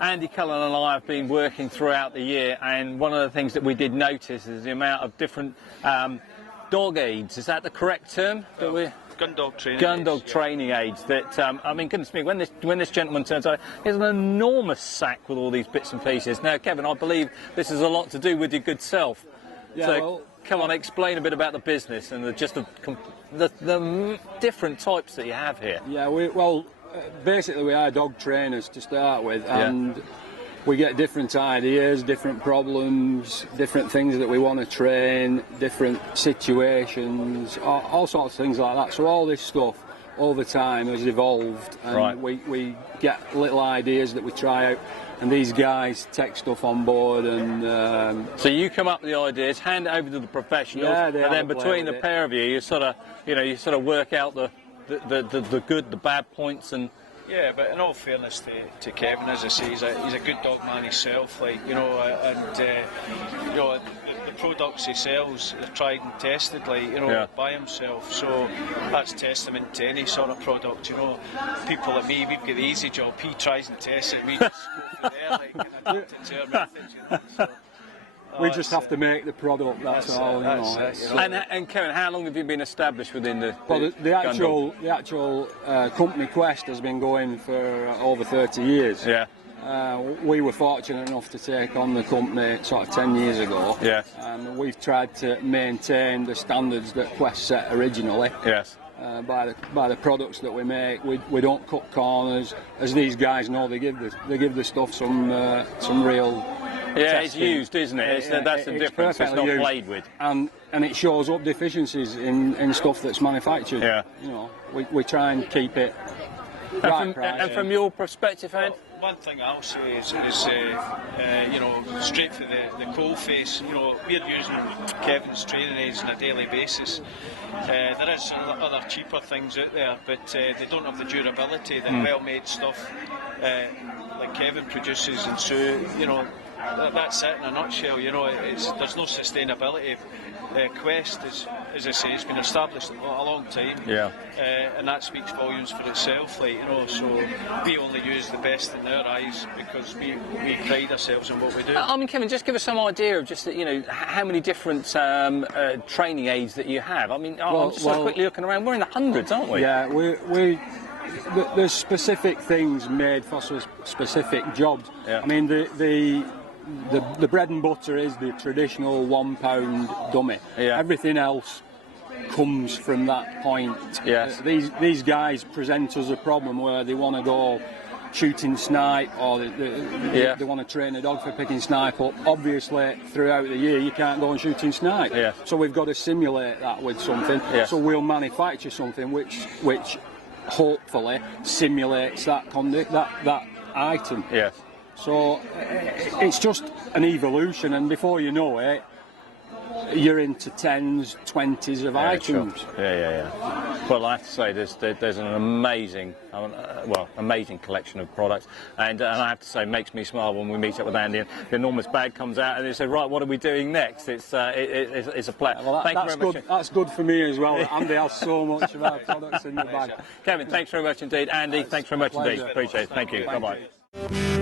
Andy Cullen and I have been working throughout the year, and one of the things that we did notice is the amount of different dog aids. Is that the correct term? Gundog training Gundog training aids. That I mean, goodness me, when this gentleman turns out, he has an enormous sack with all these bits and pieces. Now, Kevin, I believe this has a lot to do with your good self. Yeah, so, well, come on, explain a bit about the business and the different types that you have here. Yeah, basically we are dog trainers to start with, and we get different ideas, different problems, different things that we want to train, different situations, all sorts of things like that. So all this stuff over time has evolved, and we get little ideas that we try out, and these guys take stuff on board. And so you come up with the ideas, hand it over to the professionals, and then between the pair of you, you sort of work out the good, the bad points. And yeah, but in all fairness to Kevin, as I say, he's a good dog man himself, like, you know, and you know, the products he sells are tried and tested, like, you know, by himself. So that's testament to any sort of product, you know. People like me, we've got the easy job. He tries and tests it, we just go from there, like, and adapt it to our methods, you know. So, we just have to make the product. That's all. And Kevin, how long have you been established within the? Well, the actual company Quest has been going for over 30 years. Yeah. We were fortunate enough to take on the company sort of 10 years ago. Yes. And we've tried to maintain the standards that Quest set originally. Yes. By the products that we make, we don't cut corners. As these guys know, they give the stuff some real. Yeah, testing. it's used, isn't it? That's the difference. It's not played with. And it shows up deficiencies in stuff that's manufactured. Yeah. You know, we try and keep it right. And from your perspective, Ed? One thing I'll say is you know, straight for the coal face, you know, we're using Kevin's training aids on a daily basis. There is other cheaper things out there, but they don't have the durability, the well-made stuff like Kevin produces, and so, you know, that's it in a nutshell. You know, there's no sustainability. Quest, as I say, has been established a long time. Yeah. And that speaks volumes for itself, like, you know. So we only use the best in our eyes because we pride ourselves in what we do. I mean, Kevin, just give us some idea of just, you know, how many different training aids that you have. I mean, I'm just quickly looking around. We're in the hundreds, aren't we? Yeah, there's specific things made for specific jobs. Yeah. I mean, the bread and butter is the traditional £1 dummy. Yeah. Everything else comes from that point. Yes. These guys present us a problem where they want to go shooting snipe, or they want to train a dog for picking snipe up. Obviously, throughout the year, you can't go and shooting snipe. Yeah. So we've got to simulate that with something. Yes. So we'll manufacture something which hopefully simulates that item. Yes. So it's just an evolution, and before you know it, you're into 10s, 20s of items. Sure. Yeah. Well, I have to say, there's an amazing, amazing collection of products, and I have to say, it makes me smile when we meet up with Andy and the enormous bag comes out, and they say, right, what are we doing next? It's a pleasure. Well, Thank you very much. That's good for me as well. Andy has so much of our products in the bag. Kevin, thanks very much indeed. Andy, thanks very much indeed. Appreciate it. Thank you. Bye bye.